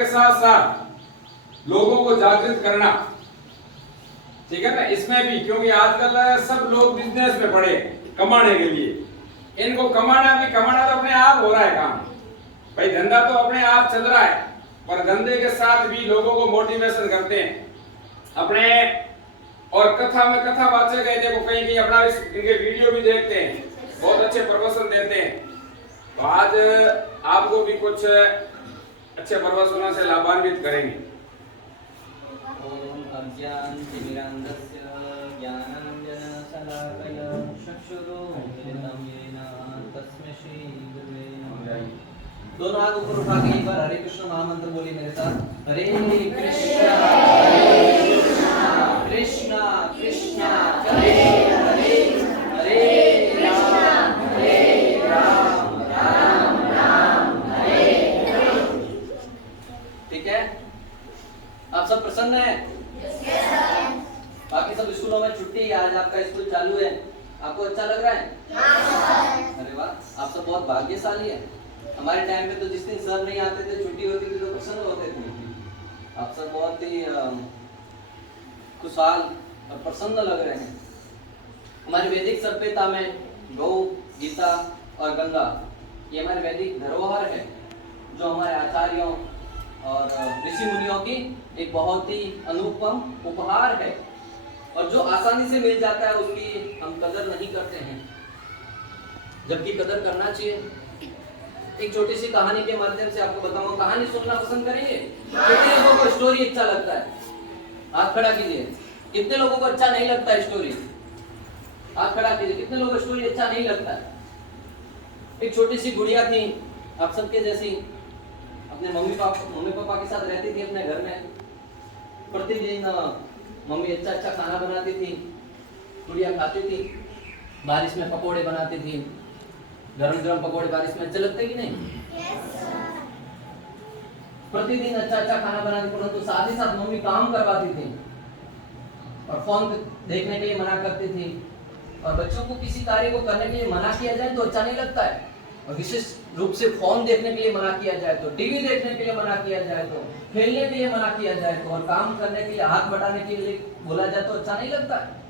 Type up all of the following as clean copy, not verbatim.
के साथ साथ लोगों को जागृत करना, ठीक है ना। इसमें भी क्योंकि आजकल सब लोग बिजनेस में पड़े कमाने के लिए, इनको कमाना तो अपने आप हो रहा है काम, भाई धंधा तो अपने आप चल रहा है, पर धंधे के साथ भी लोगों को मोटिवेशन करते हैं अपने। और कथा में कथा वाचक है, देखो कहीं कहीं अपना इनके वीडियो भी देखते हैं, बहुत अच्छे प्रवचन देते हैं। तो आज आपको भी कुछ अच्छे प्रवचनों से लाभान्वित करेंगे। ओम अज्ञानतिमिरान्धस्य ज्ञानाञ्जनशलाकया चक्षुरुन्मिलितं येन तस्मै श्रीगुरुवे नमः। दोनों हाथ ऊपर उठा के एक बार हरे कृष्ण महामंत्र बोलिए मेरे साथ। हरे कृष्णा कृष्णा कृष्णा हरे हरे, हरे राम राम राम हरे हरे। ठीक है, आप सब प्रसन्न हैं? बाकी सब स्कूलों में छुट्टी है, आज आपका स्कूल चालू है, आपको अच्छा लग रहा है? अरे वाह, आप सब बहुत भाग्यशाली हैं। हमारे टाइम पे तो जिस दिन सर नहीं आते थे, छुट्टी होती थी तो प्रसन्न होते थे। आप सब बहुत ही खुशहाल और प्रसन्न लग रहे हैं। हमारी वैदिक सभ्यता में गौ, गीता और गंगा ये हमारे वैदिक धरोहर है, जो हमारे आचार्यों और ऋषि मुनियों की एक बहुत ही अनुपम उपहार है, और जो आसानी से मिल जाता है उसकी हम कदर नहीं करते हैं, जबकि कदर करना चाहिए। एक छोटी सी कहानी के माध्यम से आपको बताऊंगा। कहानी सुनना पसंद करेंगे? कितने लोगों को स्टोरी अच्छा लगता है? हाथ खड़ा कीजिए। कितने लोगों को अच्छा नहीं लगता है स्टोरी? हाथ खड़ा कीजिए। कितने लोगों को स्टोरी अच्छा नहीं लगता है? एक छोटी सी गुड़िया थी, आप सबके जैसी, अपने मम्मी पापा के साथ रहती थी अपने घर में। प्रतिदिन मम्मी अच्छा अच्छा खाना बनाती थी, गुड़िया खाती थी। बारिश में पकोड़े बनाती थी, गरम गरम पकोड़े बारिश में अच्छे लगते कि नहीं? प्रतिदिन अच्छा अच्छा खाना बनाती, परंतु साथ ही साथ मम्मी काम करवाती थी और फोन देखने के लिए मना करती थी। और बच्चों को किसी कार्य को करने के लिए मना किया जाए तो अच्छा नहीं लगता है, और विशेष रूप से फोन देखने के लिए मना किया जाए तो, टीवी देखने के लिए मना किया जाए तो, खेलने के लिए मना किया जाए तो, और काम करने के लिए हाथ बटाने के लिए बोला जाए तो अच्छा नहीं लगता है।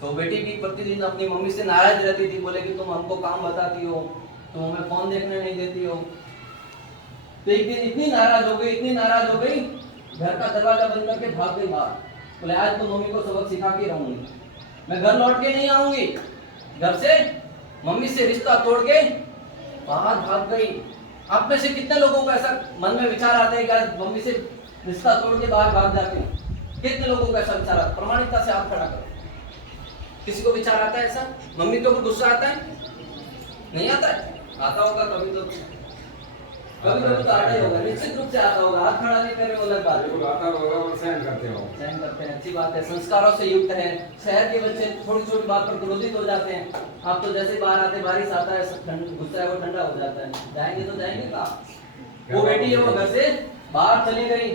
तो बेटी भी प्रतिदिन अपनी मम्मी से नाराज रहती थी, बोले कि तुम हमको काम बताती हो, तुम हमें फोन देखने नहीं देती हो। तो एक दिन इतनी नाराज हो गई, घर का दरवाजा बंद करके भाग गई बाहर। बोले आज तो मम्मी को सबक सिखा के रहूंगी, मैं घर लौट के नहीं आऊंगी। घर से मम्मी से रिश्ता तोड़ के बाहर भाग गई। आप में से कितने लोगों को ऐसा मन में विचार आता है कि आज मम्मी से रिश्ता तोड़ के बाहर भाग जाते हैं? कितने लोगों को ऐसा विचार आता? प्रमाणिकता से आप खड़ा करो। किसी को विचार आता है ऐसा? मम्मी के ऊपर गुस्सा आता है? नहीं आता है? आता होगा कभी तो आता ही होगा, निश्चित रूप से आता होगा। हाथ खड़ा नहीं कर रहे हो, अलग बात है। आता होगा और सहन करते हो। सहन करते हैं, अच्छी बात है, संस्कारों से युक्त है। शहर के बच्चे थोड़ी छोटी बात पर क्रोधित हो जाते हैं। आप तो जैसे बाहर आते, बारिश आता है, गुस्सा है वो ठंडा हो जाता है। जाएंगे तो जाएंगे कहाँ? वो बेटी है, वो घर से बाहर चली गई,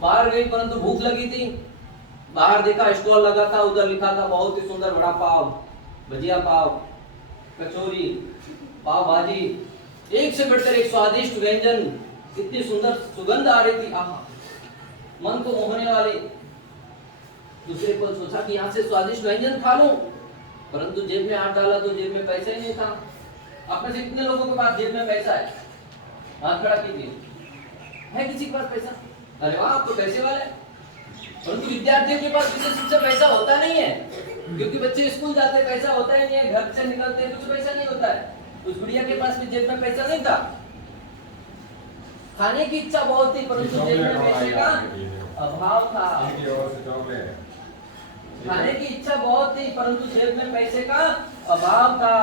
बाहर गई परंतु भूख लगी थी। बाहर देखा स्टॉल लगा था, उधर लिखा था बहुत ही सुंदर वड़ा पाव, भजिया पाव, कचौरी, पाव भाजी, एक से बढ़कर एक स्वादिष्ट व्यंजन, इतनी सुंदर सुगंध आ रही थी, आहा, मन को मोहने वाली। दूसरे को सोचा कि यहाँ से स्वादिष्ट व्यंजन खा लूं, परंतु जेब में हाथ डाला तो जेब में पैसा ही नहीं था। आप में से कितने लोगों के पास जेब में पैसा है? हाथ खड़ा कीजिए। है किसी के पास पैसा? अरे वाह, आप तो पैसे वाले। परंतु विद्यार्थियों के पास विशेष रूप से पैसा होता नहीं है, क्योंकि बच्चे स्कूल जाते पैसा होता ही नहीं है, घर से निकलते कुछ पैसा नहीं होता है। उस गुड़िया के पास भी जेब में पैसा नहीं था। खाने की इच्छा बहुत थी, परंतु जेब में पैसे का अभाव था। खाने की इच्छा बहुत थी, परंतु जेब में पैसे का अभाव था।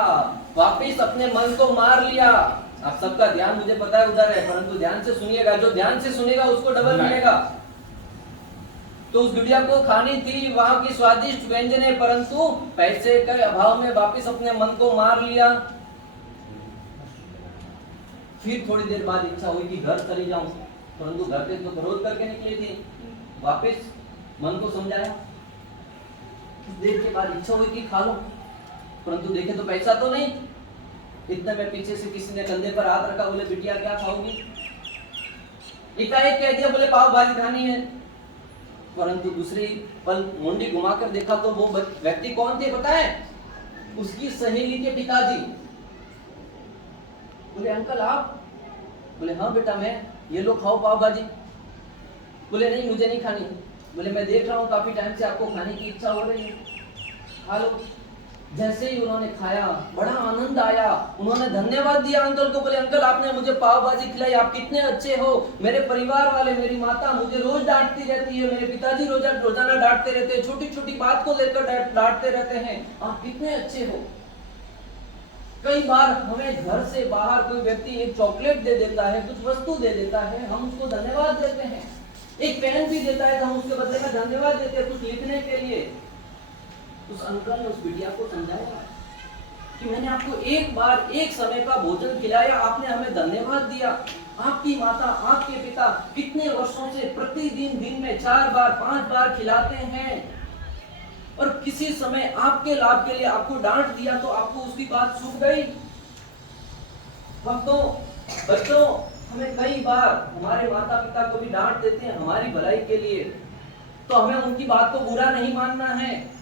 वापिस अपने मन को मार लिया। आप सबका ध्यान मुझे पता है उधर है, परंतु ध्यान से सुनिएगा, जो ध्यान से सुनेगा उसको डबल मिलेगा। तो उस गुड़िया को खानी थी वहां की स्वादिष्ट व्यंजन है, परंतु पैसे के अभाव में वापिस अपने मन को मार लिया। फिर थोड़ी देर बाद इच्छा हुई कि घर चली जाऊं, परंतु घर पे तो विरोध करके निकली थी। वापिस मन को समझाया, देर के बाद इच्छा हुई कि खा लो, परंतु देखे तो पैसा तो नहीं। इतने में पीछे से किसी ने कंधे पर हाथ रखा, बोले बिटिया क्या खाओगी? एकाएक कह दिया बोले पाव भाजी खानी है, परंतु दूसरी पल मुंडी घुमाकर देखा तो वो व्यक्ति कौन थे पता है? उसकी सहेली के पिताजी। बोले अंकल आप? बोले हाँ बेटा मैं, ये लो खाओ पाव भाजी। बोले नहीं मुझे नहीं खानी। बोले मैं देख रहा हूँ काफी टाइम से आपको खाने की इच्छा हो रही है, खा लो। जैसे ही उन्होंने खाया बड़ा आनंद आया, उन्होंने धन्यवाद दिया अंकल को। बोले अंकल आपने मुझे पाव भाजी खिलाई, आप कितने अच्छे हो। मेरे परिवार वाले, मेरी माता मुझे रोज डांटती रहती है, मेरे पिताजी रोजाना डांटते रहते हैं, छोटी छोटी बात को लेकर डांटते रहते हैं, आप कितने अच्छे हो। कई बार हमें घर से बाहर कोई व्यक्ति एक चॉकलेट दे देता है, कुछ वस्तु दे देता है, हम उसको धन्यवाद देते हैं। एक पेन भी देता है तो हम उसके बदले में धन्यवाद देते हैं कुछ लिखने के लिए। उस अंकल ने उस बिटिया को समझाया कि मैंने आपको एक बार एक समय का भोजन खिलाया, आपने हमें धन्यवाद दिया। आपकी माता, आपके पिता कितने वर्षों से प्रतिदिन दिन में 4 बार 5 बार खिलाते हैं, और किसी समय आपके लाभ के लिए आपको डांट दिया तो आपको उसकी बात सूख गई। हम तो बच्चों, हमें कई बार हमारे माता पिता को भी डांट देते हैं हमारी भलाई के लिए, तो हमें उनकी बात को बुरा नहीं मानना है।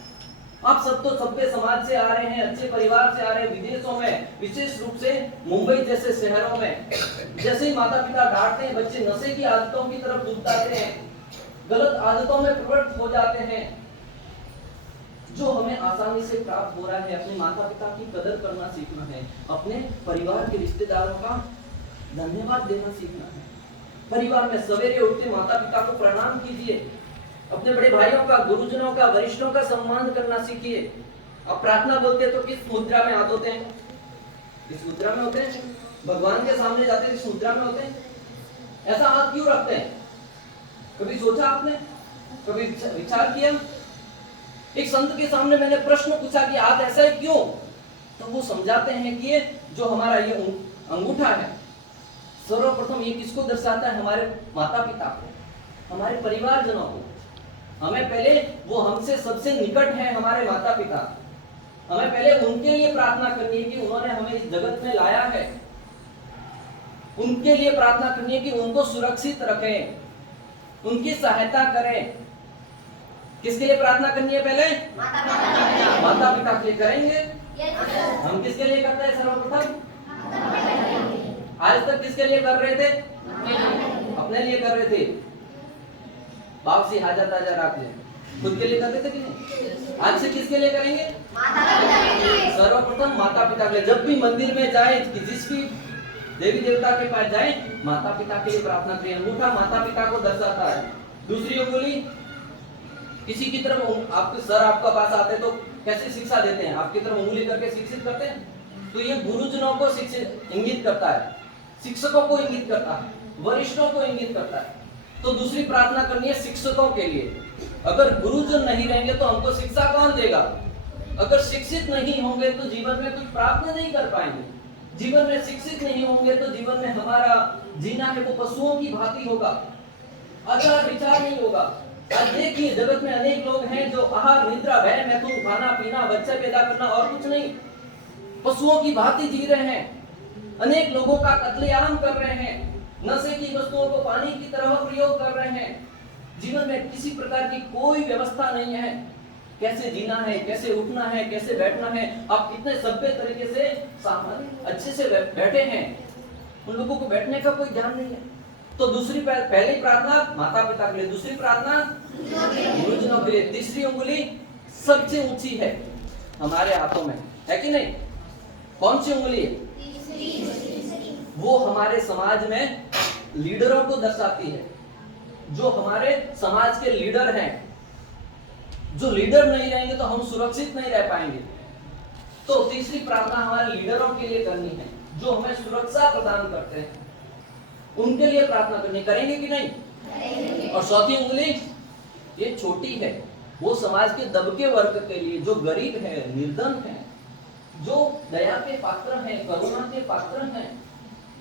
आप सब तो सभ्य समाज से आ रहे हैं, अच्छे परिवार से आ रहे हैं। विदेशों में, विशेष रूप से मुंबई जैसे शहरों में, जैसे ही माता पिता डांटते हैं बच्चे नशे की आदतों की तरफ डूब जाते हैं, गलत आदतों में प्रवृत्त हो जाते हैं। जो हमें आसानी से प्राप्त हो रहा है, अपने माता पिता की कदर करना सीखना है, अपने परिवार के रिश्तेदारों का धन्यवाद देना सीखना है। परिवार में सवेरे उठते माता पिता को प्रणाम कीजिए, अपने बड़े भाइयों का, गुरुजनों का, वरिष्ठों का सम्मान करना सीखिए। अब प्रार्थना बोलते हैं तो किस मुद्रा में हाथ होते हैं? इस मुद्रा में होते हैं। भगवान के सामने जाते हैं इस मुद्रा में होते हैं। ऐसा हाथ क्यों रखते हैं? कभी सोचा आपने? कभी विचार किया? एक संत के सामने मैंने प्रश्न पूछा कि हाथ ऐसा है क्यों? तो वो समझाते हैं कि ये जो हमारा ये अंगूठा है, सर्वप्रथम ये किसको दर्शाता है? हमारे माता पिता को, हमारे परिवारजनों को। हमें पहले, वो हमसे सबसे निकट है हमारे माता पिता, हमें पहले उनके लिए प्रार्थना करनी है कि उन्होंने हमें इस जगत में लाया है। उनके लिए प्रार्थना करनी है कि उनको सुरक्षित रखें, उनकी सहायता करें। किसके लिए प्रार्थना करनी है? पहले माता पिता के लिए करेंगे। हम किसके लिए करते हैं सर्वप्रथम? आज तक किसके लिए कर रहे थे? अपने लिए कर रहे थे। बाप से हाजा ताजा रख ले, खुद के लिए करते थे कि नहीं? आज से किसके लिए करेंगे? सर्वप्रथम माता पिता के लिए। जब भी मंदिर में जाए, जिस भी देवी देवता के पास जाए, माता पिता के लिए प्रार्थना करें। अंगूठा माता पिता को दर्शाता है। दूसरी उंगली किसी की तरफ, आपके सर आपका पास आते तो कैसे शिक्षा देते हैं? आपकी तरफ उंगली करके शिक्षित करते हैं। तो ये गुरुजनों को शिक्षित इंगित करता है, शिक्षकों को इंगित करता है, वरिष्ठों को इंगित करता है। तो दूसरी प्रार्थना करनी है शिक्षकों के लिए। अगर गुरुजन नहीं रहेंगे तो हमको शिक्षा कौन देगा? अगर शिक्षित नहीं होंगे तो जीवन में कुछ प्राप्त नहीं कर पाएंगे। जीवन में शिक्षित नहीं होंगे तो जीवन में हमारा जीना है वो पशुओं की भांति होगा, आचार विचार नहीं होगा। आज देखिए जगत में अनेक लोग हैं जो आहार निद्रा भय मैथुन, खाना पीना, बच्चा पैदा करना और कुछ नहीं, पशुओं की भांति जी रहे हैं। अनेक लोगों का कत्लेआम कर रहे हैं, नशे की वस्तुओं को पानी की तरह प्रयोग कर रहे हैं। जीवन में किसी प्रकार की कोई व्यवस्था नहीं है, कैसे जीना है, कैसे उठना है, कैसे बैठना है। आप कितने सभ्य तरीके से सामान्य अच्छे से बैठे हैं, उन लोगों को बैठने का कोई ध्यान नहीं है। तो दूसरी पहली प्रार्थना माता पिता के लिए, दूसरी प्रार्थना गुरुजनों के लिए, तीसरी उंगली सबसे ऊंची है हमारे हाथों में, है कि नहीं? कौन सी उंगली है? वो हमारे समाज में लीडरों को दर्शाती है। जो हमारे समाज के लीडर हैं, जो लीडर नहीं रहेंगे तो हम सुरक्षित नहीं रह पाएंगे। तो तीसरी प्रार्थना हमारे लीडरों के लिए करनी है, जो हमें सुरक्षा प्रदान करते हैं, उनके लिए प्रार्थना करनी। करेंगे कि नहीं? और चौथी उंगली ये छोटी है, वो समाज के दबके वर्ग के लिए, जो गरीब है, निर्धन है, जो दया के पात्र हैं, करुणा के पात्र हैं,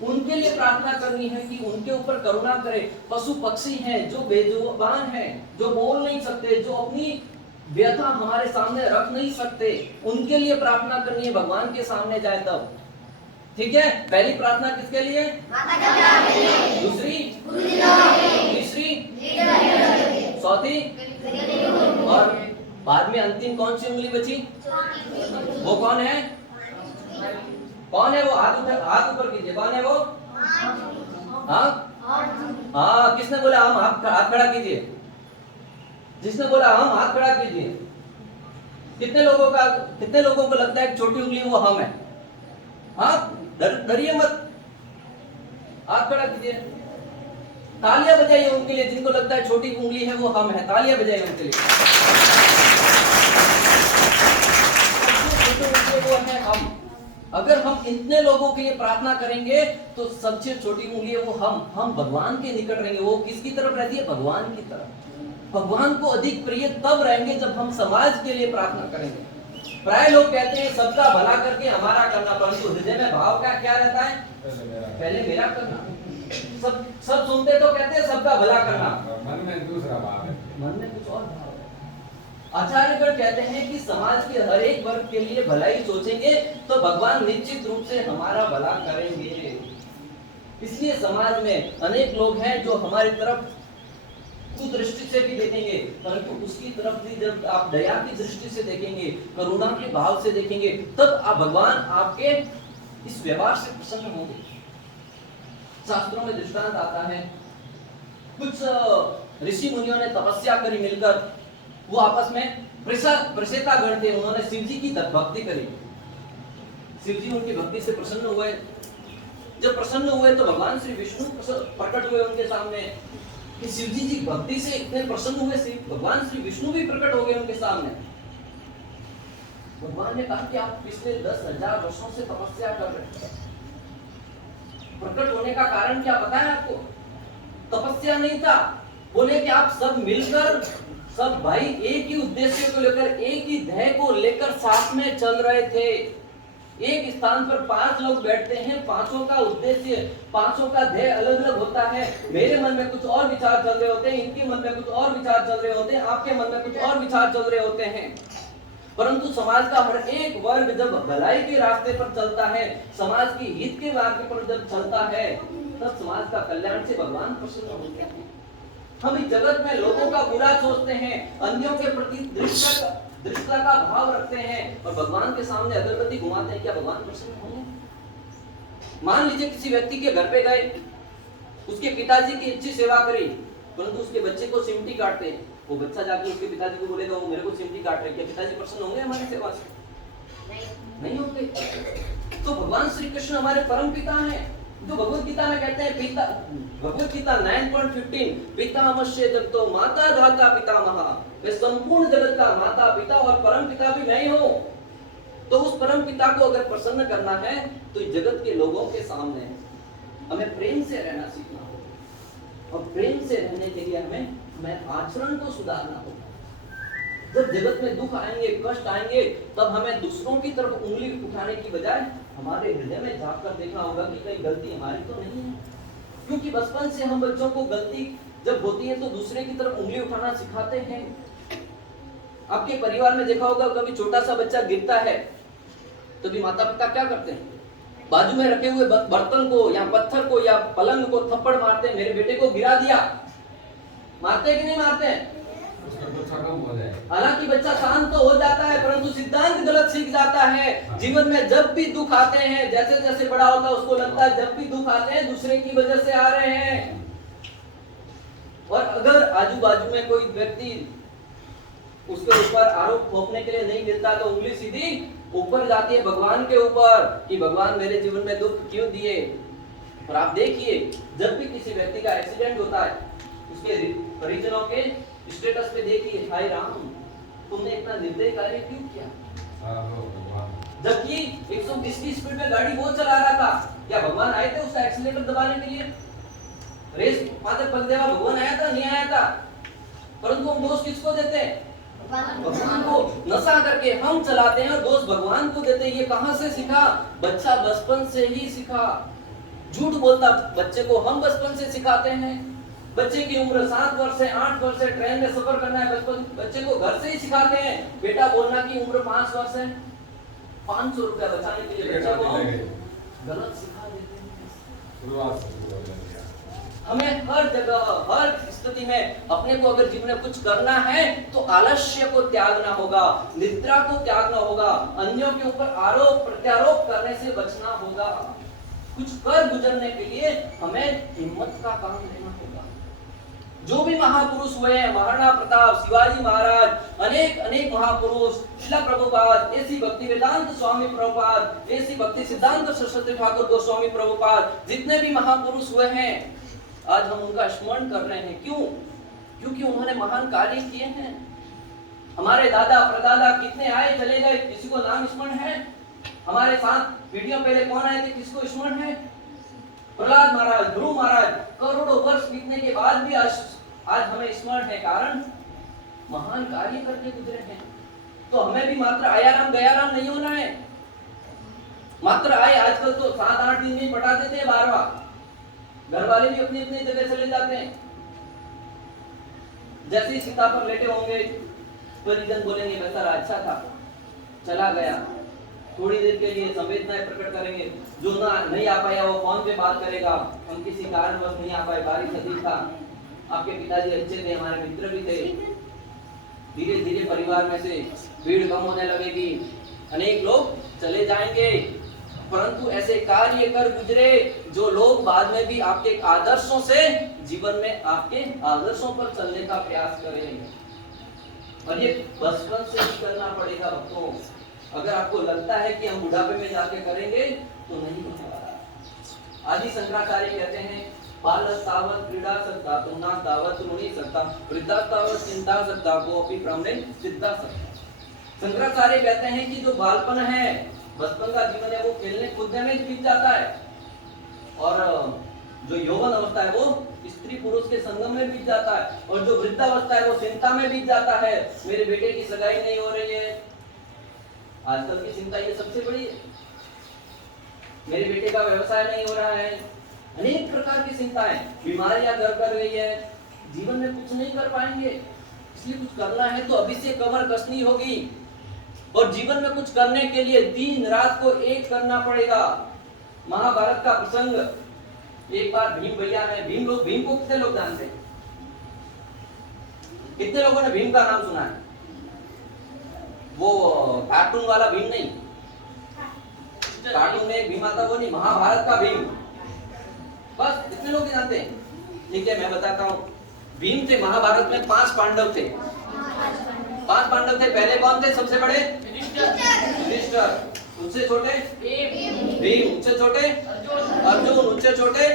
उनके लिए प्रार्थना करनी है कि उनके ऊपर करुणा करे। पशु पक्षी हैं जो बेजुबान हैं, जो बोल नहीं सकते, जो अपनी व्यथा हमारे सामने रख नहीं सकते, उनके लिए प्रार्थना करनी है। भगवान के सामने जाए तब ठीक है, पहली प्रार्थना किसके लिए? दूसरी, तीसरी, चौथी, और बाद में अंतिम कौन सी उंगली बची? वो कौन है? कौन है वो? हाथ ऊपर कीजिए। कौन है वो? हाँ, किसने बोला हम? हाथ खड़ा कीजिए। जिसने बोला हम, हाथ खड़ा कीजिए। कितने लोगों को लगता है कि छोटी उंगली वो हम है? हाँ, डरिए मत, हाथ खड़ा कीजिए। तालियां बजाइए उनके लिए जिनको लगता है छोटी उंगली है वो हम है। तालियां बजाइए उनके लिए। वो है हम। अगर हम इतने लोगों के लिए प्रार्थना करेंगे तो सबसे छोटी उंगली है वो हम भगवान के निकट रहेंगे। वो किसकी तरफ रहती है? भगवान की तरफ। भगवान को अधिक प्रिय तब रहेंगे जब हम समाज के लिए प्रार्थना करेंगे। प्राय लोग कहते हैं सबका भला करके हमारा करना, परंतु हृदय में भाव का क्या रहता है? पहले मेरा करना। सब सुनते तो कहते हैं सबका भला करना, मन में दूसरा भाव है, मन में कुछ और भाव है। आचार्यगण कहते हैं कि समाज के हर एक वर्ग के लिए भलाई सोचेंगे तो भगवान निश्चित रूप से हमारा भला करेंगे। इसलिए समाज में अनेक लोग हैं जो हमारी तरफ कुदृष्टि से भी देखेंगे, परंतु उसकी तरफ भी जब आप दया की दृष्टि से देखेंगे, करुणा के भाव से देखेंगे, तब आप भगवान आपके इस व्यवहार से प्रसन्न होंगे। शास्त्रों में दृष्टांत आता है, कुछ ऋषि मुनियों ने तपस्या करी मिलकर। वो आपस में प्रसेता गण थे, उन्होंने शिव जी की भक्ति करी। शिव जी उनकी भक्ति से प्रसन्न हुए। जब प्रसन्न हुए तो भगवान श्री विष्णु प्रकट हुए उनके सामने। कि शिव जी की भक्ति से इतने प्रसन्न हुए, भगवान श्री विष्णु भी प्रकट हो गए उनके सामने। भगवान ने कहा कि आप पिछले 10,000 वर्षों से तपस्या कर रहे हैं। प्रकट होने का कारण क्या पता है आपको? तपस्या नहीं था, बोले कि आप सब मिलकर, सब भाई एक ही उद्देश्य को लेकर, एक ही ध्येय को लेकर साथ में चल रहे थे। एक स्थान पर 5 लोग बैठते हैं, पांचों का उद्देश्य, पांचों का ध्येय अलग अलग होता है। मेरे मन में कुछ और विचार चल रहे होते हैं, इनके मन में कुछ और विचार चल रहे होते हैं, आपके मन में कुछ और विचार चल रहे होते हैं। परंतु समाज का हर एक वर्ग जब भलाई के रास्ते पर चलता है, समाज की हित के मार्ग पर जब चलता है, तब समाज का कल्याण से भगवान प्रसन्न होते हैं। हम इस जगत में लोगों का बुरा सोचते हैं, अन्यों के प्रति दृष्टता का भाव रखते हैं और भगवान के सामने अगरबत्ती घुमाते हैं। क्या भगवान प्रसन्न होंगे? मान लीजिए किसी व्यक्ति के घर पे गए, उसके पिताजी की अच्छी सेवा करी, परंतु उसके बच्चे को सिमटी काटते हैं। वो बच्चा जाके उसके पिताजी को बोलेगा वो मेरे को सिमटी काट रहे, क्या पिताजी प्रसन्न होंगे हमारी सेवा से? नहीं होंगे। तो भगवान श्री कृष्ण हमारे परम पिता हैं, जो भगवत गीता में कहते हैं, पिता, भगवत गीता 9.15, पितामहस्य जगतो माता धाता पितामह, वे संपूर्ण जगत का माता पिता और परम पिता भी मैं ही हूं। तो उस परम पिता को अगर प्रसन्न करना है तो इस जगत के लोगों के सामने हमें प्रेम से रहना सीखना होगा, और प्रेम से रहने के लिए हमें आचरण को सुधारना होगा। जब जगत में दुख आएंगे, कष्ट आएंगे, तब हमें दूसरों की तरफ उंगली उठाने की बजाय हमारे हृदय में झांक कर देखना होगा कि कहीं गलती हमारी तो नहीं है। क्योंकि बचपन से हम बच्चों को गलती जब होती है तो दूसरे की तरफ उंगली उठाना सिखाते हैं। आपके परिवार में देखा होगा, कभी छोटा सा बच्चा गिरता है तो भी माता पिता क्या करते हैं? बाजू में रखे हुए बर्तन को या पत्थर को या पलंग को थप्पड़ मारते हैं। मेरे बेटे को गिरा दिया, मारते कि नहीं मारते? हालांकि बच्चा शांत तो हो जाता है, परंतु सिद्धांत गलत सीख जाता है। जीवन में जब भी दुख आते हैं, जैसे जैसे बड़ा होता है उसको लगता है जब भी दुख आते हैं दूसरे की वजह से आ रहे हैं। और अगर आजू बाजू में कोई व्यक्ति उसके ऊपर आरोप थोपने के लिए नहीं मिलता तो उंगली सीधी ऊपर जाती है भगवान के ऊपर कि भगवान मेरे जीवन में दुख क्यों दिए। और आप देखिए, जब भी किसी व्यक्ति का एक्सीडेंट होता है, उसके परिजनों के स्टेटस पे देखिए, हाय राम तुमने इतना निर्दयी कार्य क्यों किया? जबकि 120 की स्पीड में गाड़ी वो चला रहा था, क्या भगवान आए थे उसका एक्सीलेटर दबाने के लिए? रेस माता बलदेवा भगवान आया था? नहीं आया था। परंतु हम दोष किसको देते हैं? भगवान को। नशा करके हम चलाते हैं और दोष भगवान को देते हैं। ये कहां से सीखा? बच्चा बचपन से ही सीखा। झूठ बोलता बच्चे को हम बचपन से सिखाते हैं। बच्चे की उम्र 7 वर्ष है, 8 वर्ष है, ट्रेन में सफर करना है, बचपन बच्चे को घर से ही सिखाते हैं। बेटा बोलना की उम्र 5 वर्ष है, 500 रुपया बचाने के लिए बच्चे को गलत सिखा देते हैं। शुरुआत से शुरू हो जाएगी। हमें हर जगह हर स्थिति में अपने को अगर जीवन में कुछ करना है तो आलस्य को त्यागना होगा, निद्रा को त्यागना होगा, अन्यों के ऊपर आरोप प्रत्यारोप करने से बचना होगा। कुछ कर गुजरने के लिए हमें हिम्मत का काम लेना होगा। जो भी महापुरुष हुए हैं, महाराणा प्रताप, शिवाजी महाराज, अनेक अनेक महापुरुष, शिला प्रभुपाद, ऐसी भक्ति वेदांत स्वामी प्रभुपाद, ऐसी भक्ति सिद्धांत सरस्वती ठाकुर गोस्वामी प्रभुपाद, जितने भी महापुरुष हुए हैं आज हम उनका स्मरण कर रहे हैं। क्यों? क्योंकि उन्होंने महान कार्य किए हैं। हमारे दादा प्रदादा कितने आए चले गए, किसी को नाम स्मरण है? हमारे साथ वीडियो पहले कौन आए थे, किसको स्मरण है? प्रहलाद महाराज, ध्रुव महाराज, करोड़ों वर्ष बीतने के बाद भी आज हमें स्मरण है। कारण महान कार्य करके गुजरे हैं। तो हमें भी मात्र आया राम गया राम नहीं होना है। मात्र आए, आजकल तो 7-8 दिन में पटा देते हैं 12वां। घर वाले भी अपनी अपनी जगह चले जाते हैं। जैसे ही सीता पर लेटे होंगे परिजन बोलेंगे बेचारा अच्छा था, चला गया। थोड़ी देर के लिए संवेदनाएं प्रकट करेंगे। जो ना नहीं आ पाया वो फोन पे बात करेगा, हम किसी कारणवश नहीं आ पाए, बारिश अधिक था, आपके पिताजी अच्छे थे, हमारे मित्र भी थे। धीरे धीरे परिवार में से भीड़ कम होने लगेगी, अनेक लोग चले जाएंगे। परंतु ऐसे कार्य कर गुजरे जो लोग बाद में भी आपके आदर्शों से जीवन में आपके आदर्शों पर चलने का प्रयास करें। और ये बचपन से ही करना पड़ेगा भक्तों। अगर आपको लगता है कि हम बुढ़ापे में जाके करेंगे तो नहीं होने वाला। आदि शंकराचार्य कहते हैं बालस्तावत् क्रीडा सत्ता तुमना दावत मुनि सत्ता वृद्धास्तावत् चिंता सत्ता को अपनी ब्राह्मण सिद्धा सत्ता। शंकराचार्य कहते हैं कि जो बालपन है, बचपन का जीवन है, वो खेलने कूदने में बीत जाता है। और जो यौवन अवस्था है वो स्त्री पुरुष के संगम में बीत जाता है। और जो वृद्धावस्था है वो चिंता में बीत जाता है। मेरे बेटे की सगाई नहीं हो रही है, आजकल की चिंता ये सबसे बड़ी है। मेरे बेटे का व्यवसाय नहीं हो रहा है, अनेक प्रकार की चिंताएं, बीमारियां घर कर गई है, जीवन में कुछ नहीं कर पाएंगे। इसलिए कुछ करना है तो अभी से कमर कसनी होगी। और जीवन में कुछ करने के लिए दिन रात को एक करना पड़ेगा। महाभारत का प्रसंग, एक बार भीम भैया ने, भीम को कितने लोग जानते हैं? कितने लोगों ने भीम का नाम सुना है? वो कार्टून वाला भीम नहीं, कार्टून में एक भीम आता वो नहीं, महाभारत का भीम। बस इतने लोग ही जानते हैं। ठीक है, मैं बताता हूँ। भीम थे, महाभारत में 5 पांडव थे। 5 पांडव थे। पहले कौन थे सबसे बड़े? युधिष्ठिर। उससे छोटे भीम, उससे छोटे अर्जुन, उससे छोटे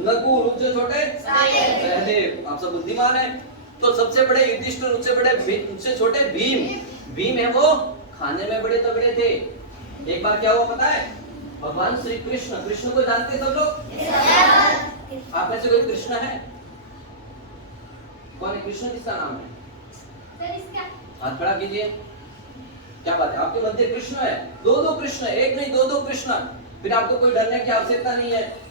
नकुल, उससे छोटे सहदेव। आप सब बुद्धिमान हैं। तो सबसे बड़े युधिष्ठिर, उससे छोटे भीम। भीम है वो खाने में बड़े तगड़े थे। एक बार क्या हुआ पता है? भगवान श्री कृष्ण, कृष्ण को जानते सब लोग? आप में से कोई कृष्ण है? कौन है कृष्ण? किसका नाम है? हाथ खड़ा कीजिए। क्या बात है, आपके मध्य कृष्ण है? 2 कृष्ण, एक नहीं 2 कृष्ण। फिर आपको कोई डरने की आवश्यकता नहीं है।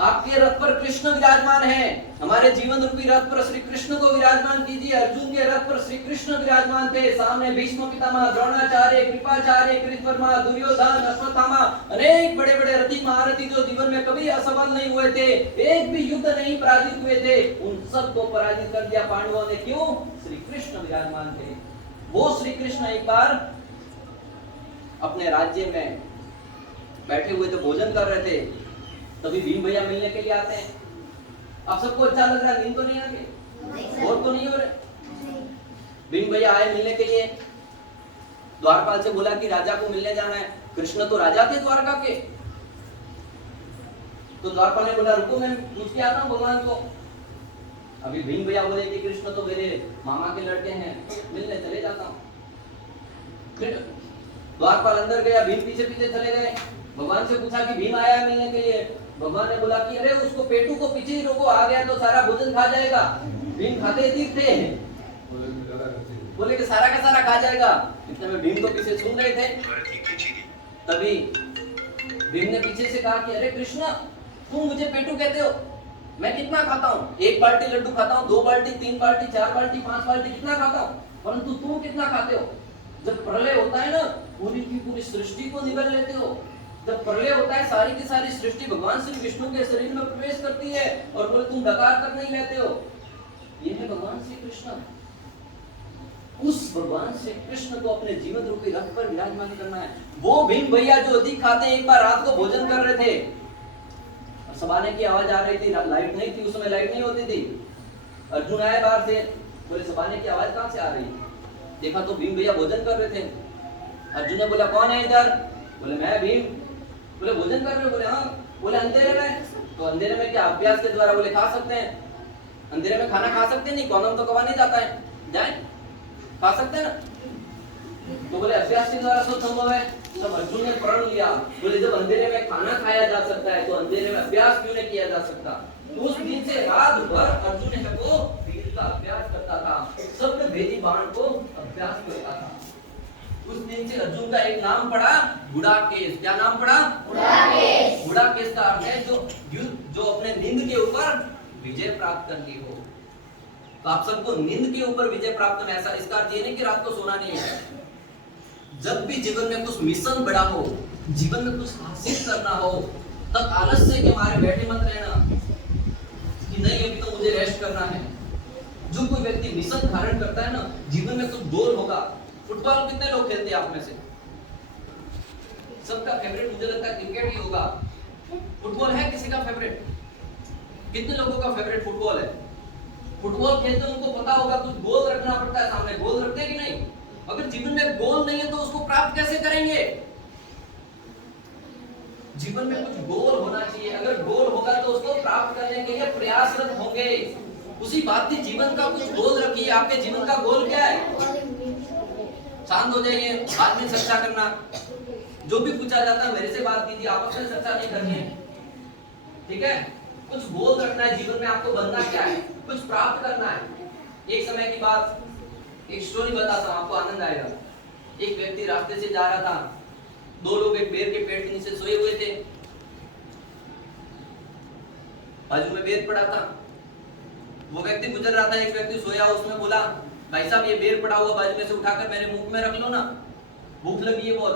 आपके रथ पर कृष्ण विराजमान है। हमारे जीवन रूपी रथ पर श्री कृष्ण को विराजमान कीजिए। अर्जुन के रथ पर श्री कृष्ण विराजमान थे। सामने भीष्म पितामह, द्रोणाचार्य, कृपाचार्य, कृतवर्मा, दुर्योधन, अश्वत्थामा, अनेक बड़े बड़े रथी महारथी जो जीवन में कभी असफल नहीं हुए थे, एक भी युद्ध नहीं पराजित हुए थे, उन सबको पराजित कर दिया पांडवों ने। क्यों? श्री कृष्ण विराजमान थे। वो श्री कृष्ण एक बार अपने राज्य में बैठे हुए थे, भोजन कर रहे थे, तभी भीम भैया मिलने के लिए आते हैं। आप सबको अच्छा लग रहा है? नींद तो नहीं आ रही? और तो नहीं हो रहे? भीम भैया आए मिलने के लिए। द्वारपाल से बोला कि राजा को मिलने जाना है। कृष्ण तो राजा थे द्वारका के। तो द्वारपाल ने बोला रुको, मैं पूछ के आता हूँ भगवान को। अभी भीम भैया बोले कि कृष्ण तो मेरे मामा के लड़के हैं, मिलने चले जाता हूँ। द्वारपाल अंदर गया, भीम पीछे पीछे चले गए। भगवान से पूछा कि भीम आया है मिलने के लिए। भगवान ने बोला कि अरे उसको पेटू को पीछे ही रोको, आ गया तो सारा भोजन खा जाएगा। भीम खाते तीर थे, बोले कि सारा का सारा खा जाएगा। इतने में भीम तो पीछे सुन रहे थे। तभी भीम ने पीछे से कहा कि अरे कृष्ण, तुम मुझे पेटू कहते हो, मैं कितना खाता हूँ? 1 बाल्टी लड्डू खाता हूँ, 2 बाल्टी, 3 बाल्टी, 4 बाल्टी, 5 बाल्टी, कितना खाता हूँ? परंतु तुम कितना खाते हो? जब प्रलय होता है ना, पूरी की पूरी सृष्टि को निगल लेते हो। जब प्रलय होता है सारी की सारी सृष्टि भगवान श्री विष्णु के शरीर में प्रवेश करती है और बोले तुम डकार तक नहीं लेते हो। ये है भगवान श्री कृष्ण। उस भगवान श्री कृष्ण को अपने जीवन रूपी रथ पर विराजमान करना है। वो भीम भैया जो अधिक खाते हैं, एक बार रात को भोजन कर रहे थे, सबाने की आवाज आ रही थी, लाइट नहीं थी, उस समय लाइट नहीं होती थी। अर्जुन आए बाहर से, बोले सबाने की आवाज कहां से आ रही? देखा तो भीम भैया भोजन कर रहे थे। अर्जुन ने बोला कौन है इधर? बोले मैं भीम। बोले भोजन कर रहे हो? बोले हाँ। बोले अंधेरे में? तो अंधेरे में क्या अभ्यास के द्वारा? बोले खा सकते हैं। अंधेरे में खाना खा सकते नहीं, कॉलम तो कवा नहीं जाता है, जाए खा सकते हैं ना। तो बोले अभ्यास के द्वारा सब संभव है। तब अर्जुन ने प्रण लिया, बोले जब अंधेरे में खाना खाया जा सकता है तो अंधेरे में अभ्यास क्यों नहीं किया जा सकता। तो उस दिन से रात भर अर्जुन है वो वीर का अभ्यास करता था, सब भेदी बाण को अभ्यास करता था। उस दिन से अर्जुन का एक नाम पड़ा गुड़ाकेश। क्या नाम पड़ा? गुड़ाकेश। गुड़ाकेश का अर्थ है जो अपने नींद के ऊपर विजय प्राप्त कर ली हो। तो आप सबको नींद के ऊपर विजय प्राप्त में, ऐसा इसका अर्थ ये नहीं कि रात को सोना नहीं है। जब भी जीवन में कुछ मिशन बड़ा हो, जीवन में कुछ हासिल करना हो, तब आलस्य के मारे बैठे मत रहना कि नहीं अभी तो मुझे रेस्ट करना है। जो कोई व्यक्ति मिशन धारण करता है ना, जीवन में कुछ गोल होगा। फुटबॉल कितने लोग खेलते हैं आप में से? सबका फेवरेट मुझे लगता है क्रिकेट ही होगा। फुटबॉल है किसी का फेवरेट? कितने लोगों का फेवरेट फुटबॉल है? फुटबॉल खेलते उनको पता होगा कुछ गोल रखना पड़ता है सामने। गोल रखते हैं कि नहीं? अगर जीवन में गोल नहीं है तो उसको प्राप्त कैसे करेंगे? जीवन में कुछ गोल होना चाहिए। अगर गोल होगा तो उसको प्राप्त करने के लिए प्रयासरत होंगे। उसी बात की जीवन का कुछ गोल रखिए। आपके जीवन का गोल क्या है? शांत हो जाइए, बाद में चर्चा करना। जो भी पूछा जाता है मेरे से बात कीजिए, आपस में चर्चा नहीं करनी है, ठीक है? कुछ गोल रखना है जीवन में। आपको बनना क्या है? कुछ प्राप्त करना है। एक समय की बात, एक स्टोरी बताता हूं, आपको आनंद आएगा। एक व्यक्ति रास्ते से जा रहा था, दो लोग एक बेर के पेड़ के नीचे सोए हुए थे, बाजू में बेर पड़ा था। वो व्यक्ति गुजर रहा था, एक व्यक्ति सोया, उसने बोला भाई साहब ये बेर पड़ा हुआ बाजू में से उठाकर मेरे मुंह में रख लो ना, भूख लगी है बहुत।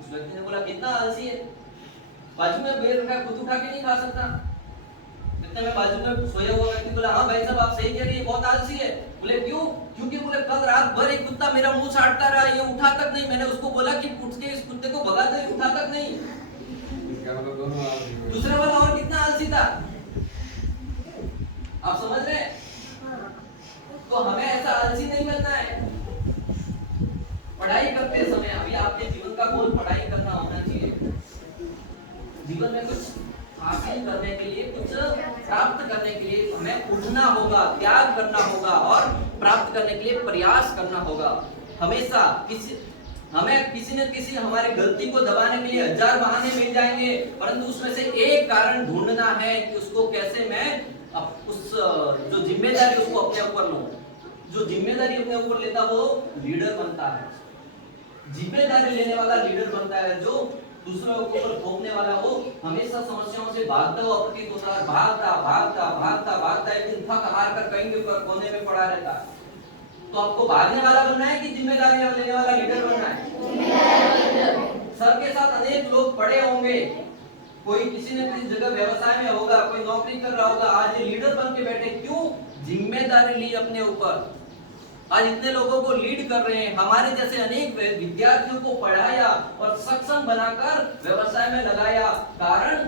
उस व्यक्ति ने बोला कितना आलसी है, बाजू में बेर रखा खुद उठा के नहीं खा सकता। इतने में बाजू में सोया हुआ व्यक्ति बोला हाँ भाई साहब आप सही कह रही है, बहुत आलसी है। बोले क्यों? क्योंकि बोले कल रात भर एक कुत्ता मेरा मुंह चाटता रहा, ये उठा तक नहीं। मैंने उसको बोला कि उठ के इस कुत्ते को भगा दे, उठा तक नहीं। दूसरा वाला और कितना आलसी था, आप समझ रहे हैं? तो हमें ऐसा आलसी नहीं बनना है। पढ़ाई करते समय अभी आपके जीवन का गोल पढ़ाई करना होना चाहिए। जीवन में कुछ हासिल करने के लिए, कुछ प्राप्त करने के लिए हमें उठना होगा, त्याग करना होगा और प्राप्त करने के लिए प्रयास करना होगा। हमेशा हमें किसी न किसी हमारी गलती को दबाने के लिए हजार बहाने मिल जाएंगे, परंतु उसमें से एक कारण ढूंढना है कि उसको कैसे मैं उस जो जिम्मेदारी उसको अपने ऊपर लूं। जो जिम्मेदारी अपने ऊपर लेता वो लीडर बनता है। जिम्मेदारी लेने वाला लीडर बनता है। जो दूसरों के ऊपर थोपने वाला वो हमेशा समस्याओं से भागता हुआ प्रतीत होता है। भागता भागता भागता भागता एक दिन थक हार कर कहीं भी कोने में पड़ा रहता है। तो आपको भागने वाला बनना है कि जिम्मेदारी लेने वाला लीडर बनना है? सर के साथ अनेक लोग पड़े होंगे, कोई किसी न किसी जगह व्यवसाय में होगा, कोई नौकरी कर रहा होगा, आज ये लीडर बन के बैठे। क्यों? जिम्मेदारी ली अपने ऊपर। आज इतने लोगों को लीड कर रहे हैं, हमारे जैसे अनेक विद्यार्थियों को पढ़ाया और सक्षम बनाकर व्यवसाय में लगाया, कारण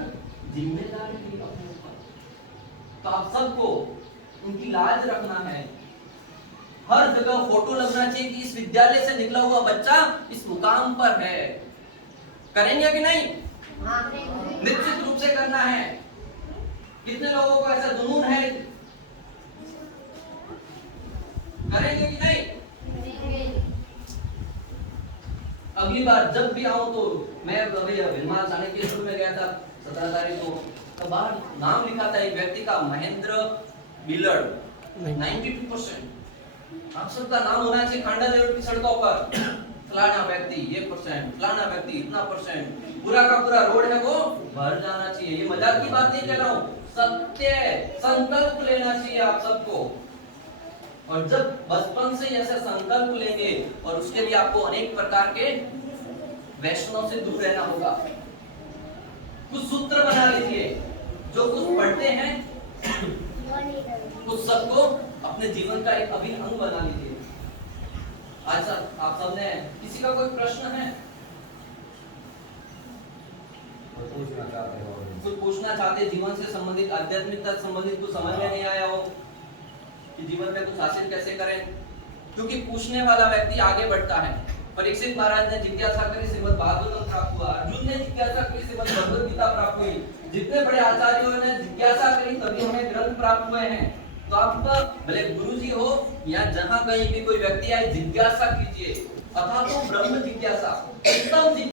जिम्मेदारी ली अपने ऊपर। तो आप सबको उनकी लाज रखना है। हर जगह फोटो लगना चाहिए कि इस विद्यालय से निकला हुआ बच्चा इस मुकाम पर है। करेंगे कि नहीं? निश्चित रूप से करना है। कितने लोगों को ऐसा जुनून है? करेंगे कि नहीं? अगली बार जब भी आऊं तो मैं अभी विमान चाणक्येश्वर में गया था 17 तारीख को, तो बाहर नाम लिखा था एक व्यक्ति का, महेंद्र बिलड़, 92%। आप सबका नाम होना चाहिए खांडा लेवल की सड़कों पर, फलाना व्यक्ति ये परसेंट, फलाना व्यक्ति इतना परसेंट, पूरा का पूरा रोड है वो भर जाना चाहिए। ये मजाक की बात नहीं कह रहा हूँ, सत्य संकल्प लेना चाहिए आप सबको। और जब बचपन से ऐसे संकल्प लेंगे, और उसके लिए आपको अनेक प्रकार के वैष्णव से दूर रहना होगा। कुछ सूत्र बना लीजिए, जो कुछ पढ़ते हैं उस सबको अपने जीवन का एक अभिन्न अंग बना लीजिए। आज आप सबने, किसी का कोई प्रश्न है? पूछना चाहते हो? कुछ पूछना चाहते, जीवन से संबंधित, आध्यात्मिकता से संबंधित कुछ समझ में नहीं आया हो कि जीवन में कुछ हासिल कैसे करें? क्योंकि पूछने वाला व्यक्ति आगे बढ़ता है। परीक्षित महाराज ने जिज्ञासा करी, श्रीमद् भागवतम प्राप्त हुआ। अर्जुन ने जिज्ञासा करी, श्रीमद् भगवद गीता प्राप्त हुई। जितने बड़े आचार्यों ने जिज्ञासा करी, तभी हमें ग्रंथ प्राप्त हुए हैं। तो आप भले गुरुजी हो या जहां कहीं भी कोई व्यक्ति आए, जिज्ञासा कीजिए, अथा तो ब्रह्म जिज्ञासा, उत्तम